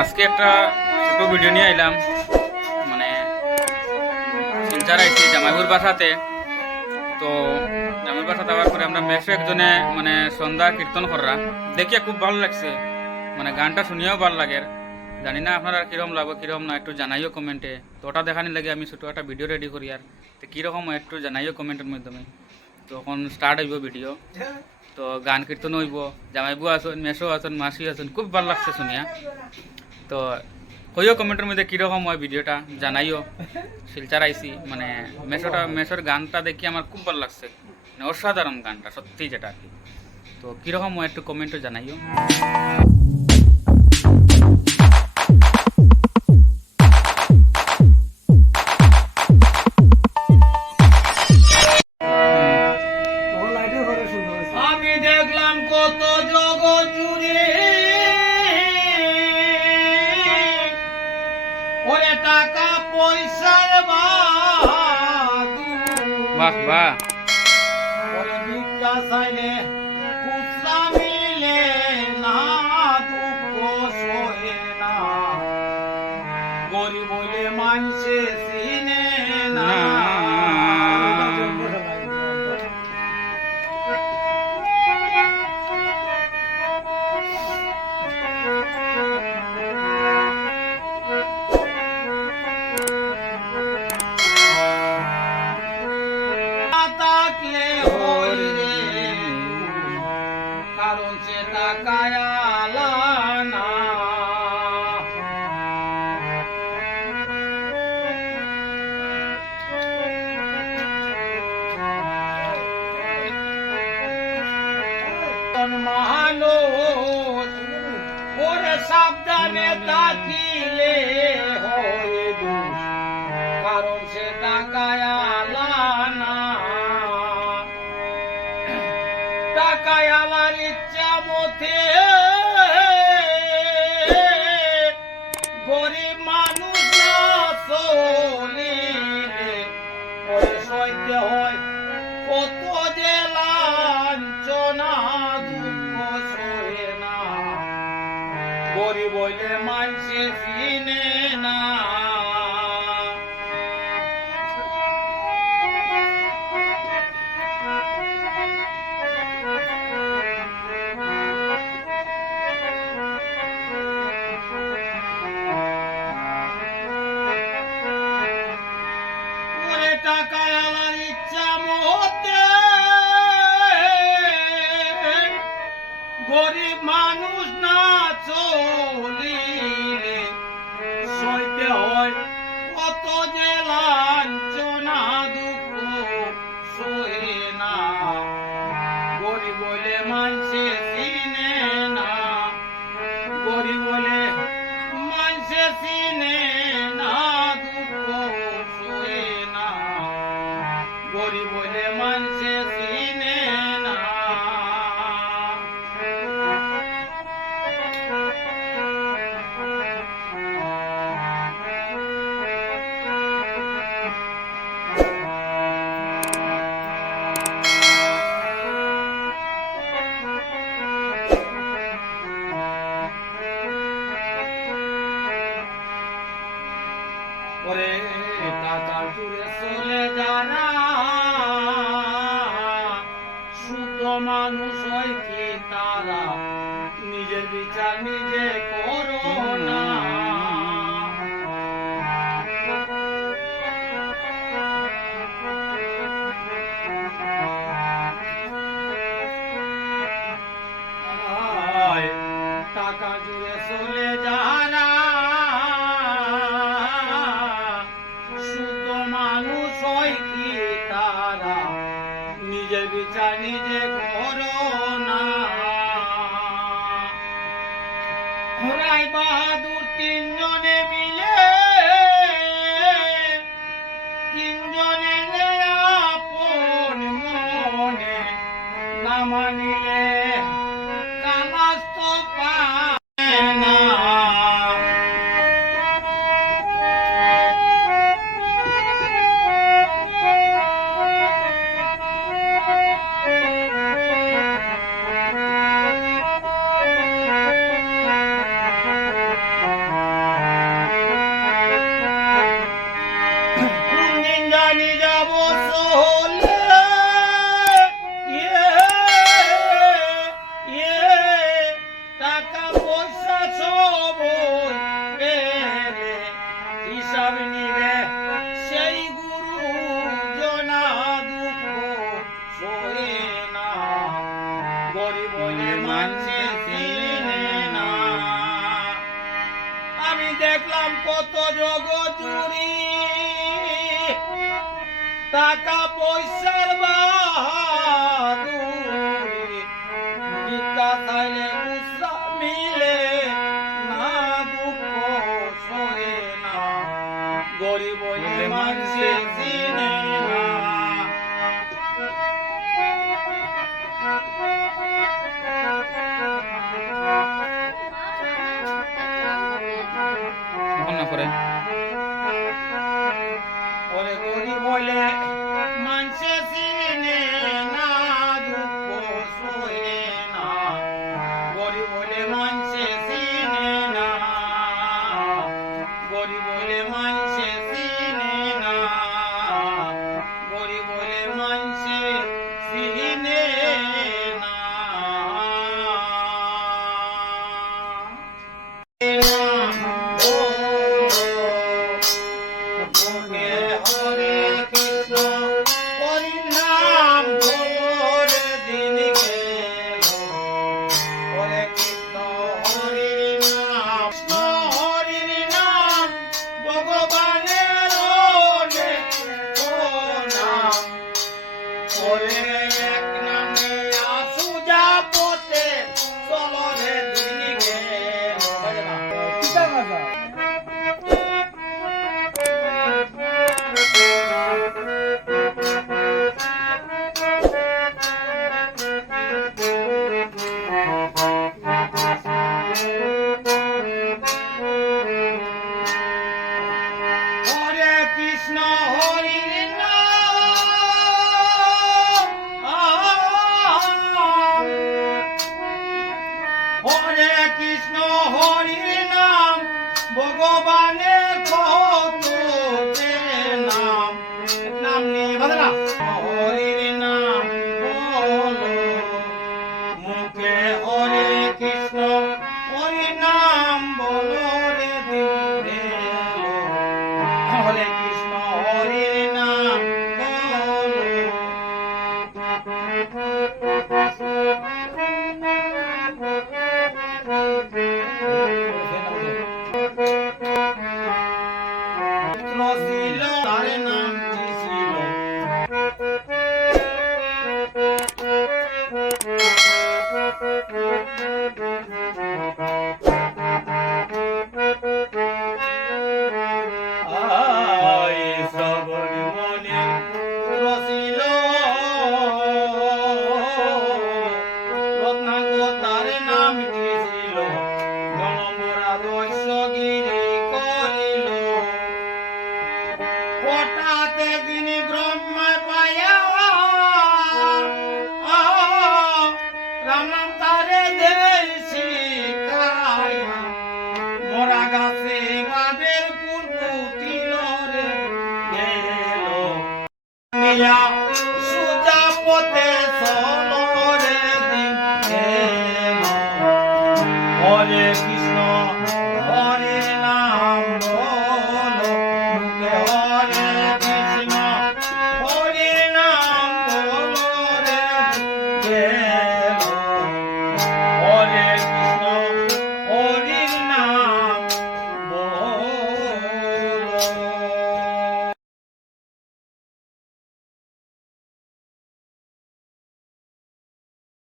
আজকে একটা ছোট ভিডিও নিয়ে আইলাম। মানে শিলচার আইছি জামাইপুর বাসাতে। তো জামাই বাসা যাওয়ার পরে আমরা মেসো একজনে মানে সন্ধ্যা কীর্তন করা দেখিয়ে খুব ভালো লাগছে। মানে গানটা শুনিয়েও ভালো লাগে। জানি না আপনারা কিরম লাগবে, কিরম না, একটু জানাইও কমেন্টে তো ওটা দেখানি লাগে আমি ছোটো একটা ভিডিও রেডি করি আর। তো কীরকম একটু জানাইও কমেন্টের মাধ্যমে। তো এখন স্টার্ট হইব ভিডিও তো গান কীর্তন হইব জামাইবু আছেন, মেসো আছেন, মাসি আছেন, খুব ভালো লাগছে শুনিয়া। তো কইও কমেন্টের মধ্যে কীরকম হয় ভিডিওটা, জানাইও। শিলচার আইসি মানে মেসোটা, মেসোর গানটা দেখি আমার খুব ভালো লাগছে। মানে অসাধারণ গানটা, সত্যি যেটা আর কি। তো কীরকম হয় একটু কমেন্টও জানাইও। বাহ বাহ। সইতে হয় কত গরিব মানুষ না চলিলে নিজে করো না। আয়, টাকা জুড়ে মানুষ হয় নিজের বিচার নিজে করো রায় বাহাদুর তিনজনে মিলে হিসাব নিবে। সেই গুরু জনা দুঃখ সয়ে না। গরিব মানছে আমি দেখলাম কত জগৎ জুড়ি টাকা পয়সার বাহাদুর। পরে তিনি পায়া। রামনাম তারে দেশি কায়া। মোরা গাছে বাদের পূর্ব তিনরে গেল।